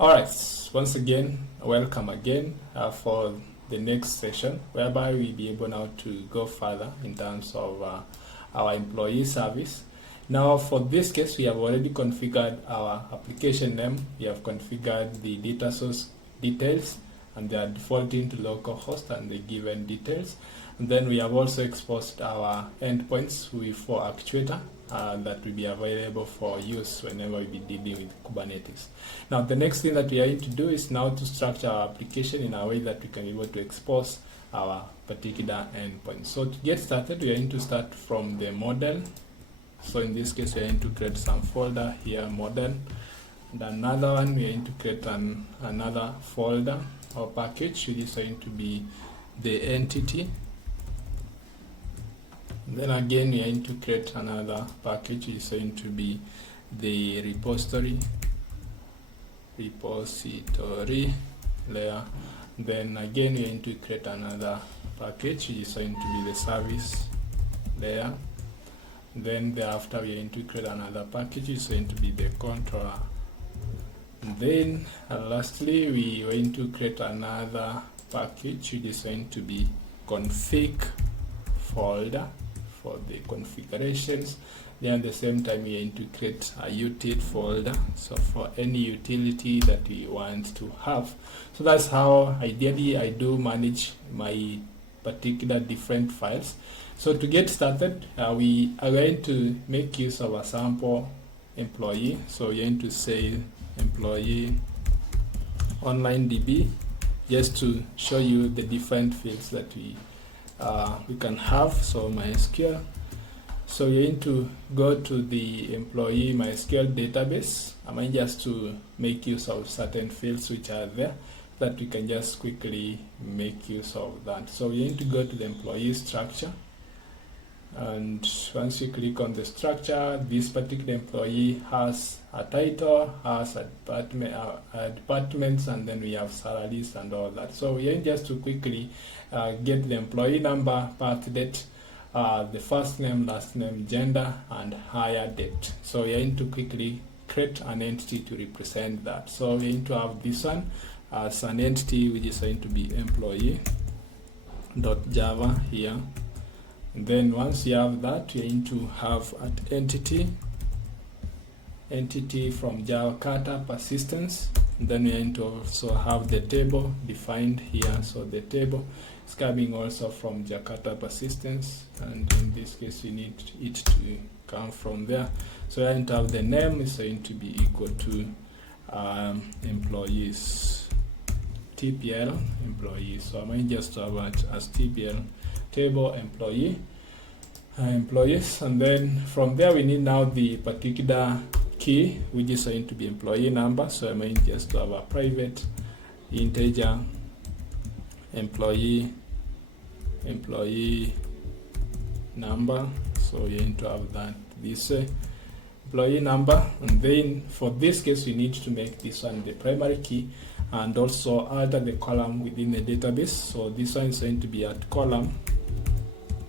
Alright, once again, welcome again for the next session, whereby we'll be able now to go further in terms of our employee service. Now, for this case, we have already configured our application name. We have configured the data source details, and they are defaulting to localhost and the given details. And then we have also exposed our endpoints for actuator that will be available for use whenever we be dealing with Kubernetes. Now, the next thing that we are going to do is now to structure our application in a way that we can be able to expose our particular endpoint. So to get started, we are going to start from the model. So in this case, we are going to create some folder here, model. And another one, we are going to create another folder or package, which is going to be the entity. Then again, we are going to create another package, which is going to be the repository layer. Then again, we are going to create another package, which is going to be the service layer. Then thereafter, we are going to create another package, which is going to be the controller. Then lastly, we are going to create another package, which is going to be config folder for the configurations. Then at the same time, we are going to create a util folder, so for any utility that we want to have. So that's how ideally I do manage my particular different files. So to get started, we are going to make use of a sample employee. So we're going to say employee online DB, just to show you the different fields that we can have. So MySQL. So you're going to go to the employee MySQL database. I mean, just to make use of certain fields which are there, that we can just quickly make use of that. So you're going to go to the employee structure. And once you click on the structure, this particular employee has a title, has a departments, and then we have salaries and all that. So we are just to quickly get the employee number, birth date, the first name, last name, gender, and hire date. So we are going to quickly create an entity to represent that. So we are going to have this one as an entity, which is going to be employee.java here. And then once you have that, you're going to have an entity from Jakarta persistence. And then we're going to also have the table defined here. So the table is coming also from Jakarta persistence, and in this case we need it to come from there. So we're going to have the name is going to be equal to employees TPL employees. So I'm going just to have it as TPL table employees, and then from there we need now the particular key, which is going to be employee number. So I'm going just to have a private integer employee number. So you're going to have that this employee number, and then for this case we need to make this one the primary key and also alter the column within the database. So this one is going to be at column,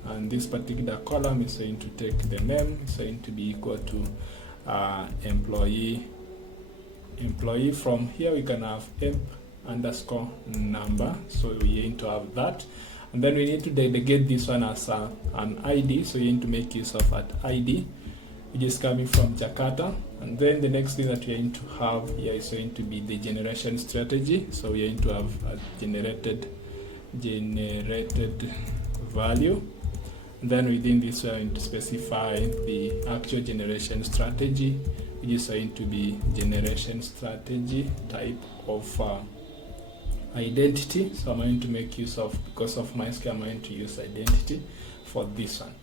and this particular column is going to take the name. It's going to be equal to employee. From here we can have emp_number. So we're going to have that, and then we need to delegate this one as an ID. So you're going to make use of an ID, which is coming from Jakarta. And then the next thing that we're going to have here is going to be the generation strategy. So we're going to have a generated value. And then within this we're going to specify the actual generation strategy, which is going to be generation strategy type of identity. So I'm going to make use of, because of MySQL, I'm going to use identity for this one.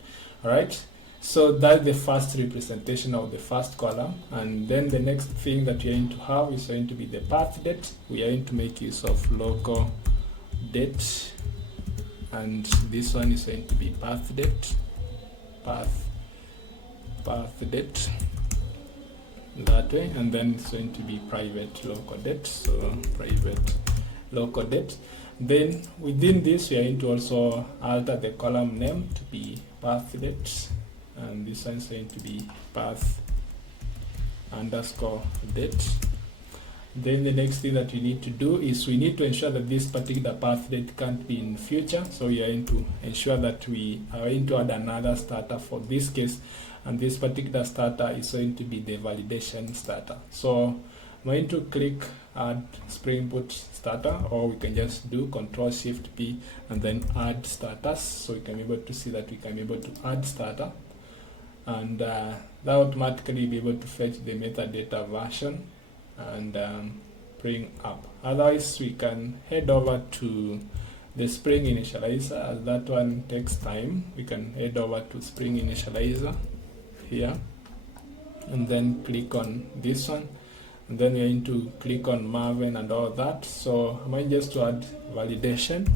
All right. So that's the first representation of the first column. And then the next thing that we're going to have is going to be the path date. We are going to make use of local date, and this one is going to be path date, path date that way, and then it's going to be private local date. So private local date. Then within this we are going to also alter the column name to be path date, and this one is going to be path_date. Then the next thing that we need to do is we need to ensure that this particular path date can't be in future. So we are going to ensure that we are going to add another starter for this case, and this particular starter is going to be the validation starter. So I'm going to click add Spring Boot starter, or we can just do Ctrl+Shift+P and then add starters. So we can be able to see that we can be able to add starter, and that automatically be able to fetch the metadata version and bring up. Otherwise, we can head over to the Spring Initializer, as that one takes time. We can head over to Spring Initializer here, and then click on this one, and then we're going to click on Maven and all that. So I'm going just to add validation.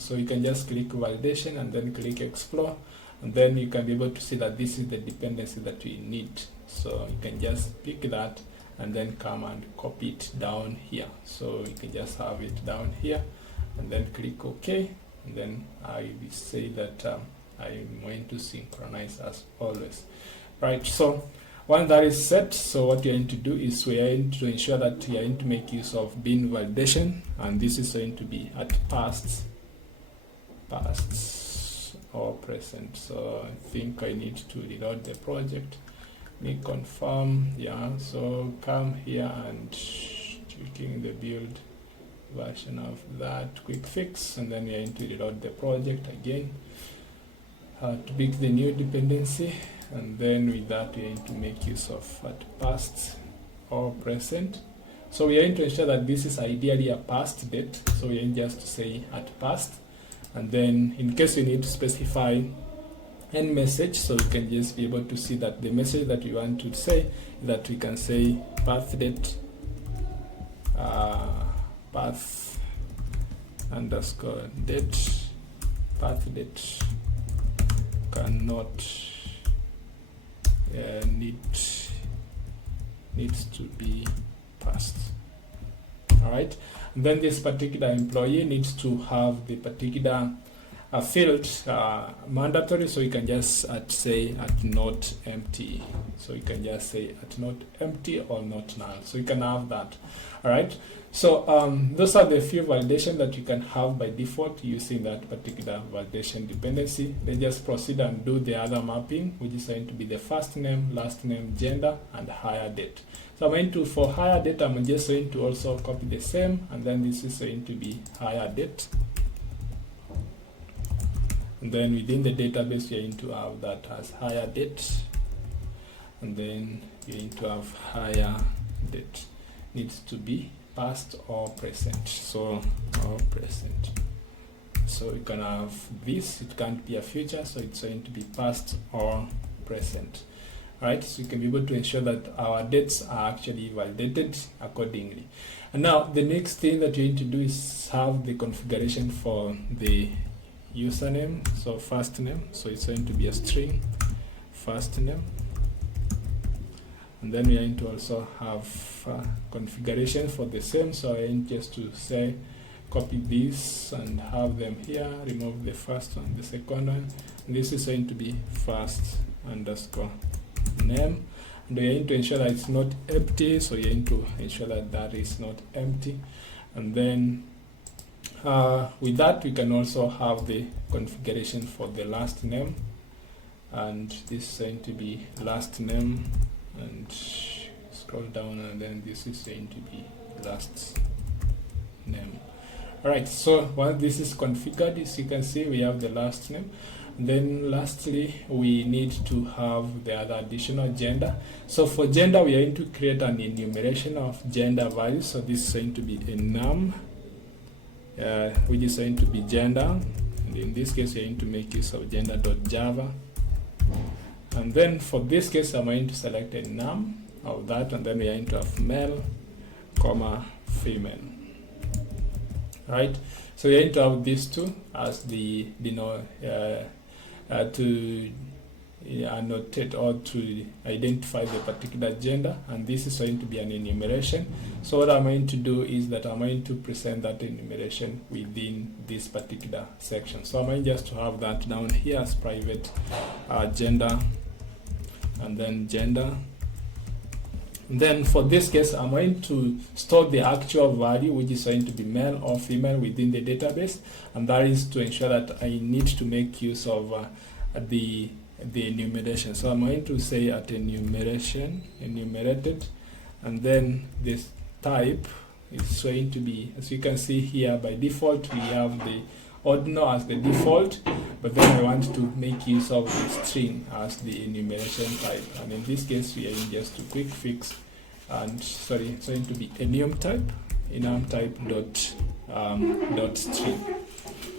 So you can just click validation and then click explore, and then you can be able to see that this is the dependency that we need. So you can just pick that and then come and copy it down here. So you can just have it down here and then click OK, and then I will say that I'm going to synchronize as always. Right, so once that is set, so what you're going to do is we are going to ensure that you are going to make use of bin validation, and this is going to be at past or present. So I think I need to reload the project. Me confirm, yeah, so come here and checking the build version of that quick fix, and then we are going to reload the project again to pick the new dependency, and then with that we are going to make use of at past or present. So we are going to ensure that this is ideally a past date, so we are going just to say at past, and then in case you need to specify end message, so we can just be able to see that the message that we want to say, that we can say path date path underscore date, path date cannot needs to be passed. All right, and then this particular employee needs to have the particular field mandatory, so you can just say at not empty. So you can just say at not empty or not null. So you can have that. All right. So those are the few validations that you can have by default using that particular validation dependency. Then just proceed and do the other mapping, which is going to be the first name, last name, gender, and hire date. So I'm going to, for hire date, I'm just going to also copy the same, and then this is going to be hire date. And then within the database, you're going to have that as hire date, and then you're going to have hire date needs to be past or present. So or present. So you can have this. It can't be a future, so it's going to be past or present. Right. So you can be able to ensure that our dates are actually validated accordingly. And now the next thing that you need to do is have the configuration for the username. So first name, so it's going to be a string first name, and then we are going to also have configuration for the same. So I am just to say copy this and have them here, remove the first one, the second one, and this is going to be first underscore name, and we are going to ensure that it's not empty, so you're going to ensure that that is not empty. And then with that, we can also have the configuration for the last name, and this is going to be last name, and scroll down, and then this is going to be last name. All right, so once this is configured, as you can see, we have the last name. And then lastly, we need to have the other additional gender. So for gender, we are going to create an enumeration of gender values. So this is going to be a num, which is going to be gender, and in this case we're going to make use of gender.java, and then for this case I'm going to select a num of that, and then we're going to have male, comma, female. Right, so we're going to have these two as the to annotate or to identify the particular gender, and this is going to be an enumeration. So what I'm going to do is that I'm going to present that enumeration within this particular section. So I'm going just to have that down here as private gender, and then gender, Then for this case, I'm going to store the actual value, which is going to be male or female within the database, and that is to ensure that I need to make use of the enumeration. So I'm going to say at enumeration, enumerated, and then this type is going to be, as you can see here, by default we have the ordinal as the default, but then I want to make use of the string as the enumeration type, and in this case we are in just to quick fix, and sorry, it's going to be enum type dot string.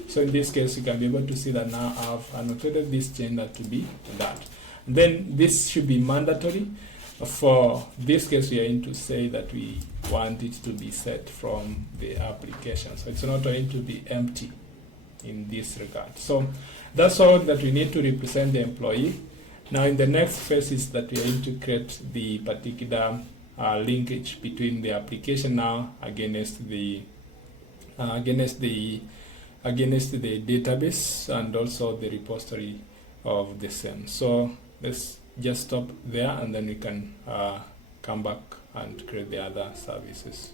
So in this case you can be able to see that now I've annotated this gender to be that. And then this should be mandatory. For this case, we are going to say that we want it to be set from the application, so it's not going to be empty in this regard. So that's all that we need to represent the employee. Now in the next phase is that we are going to create the particular linkage between the application now against the database and also the repository of the same. So let's just stop there, and then we can come back and create the other services.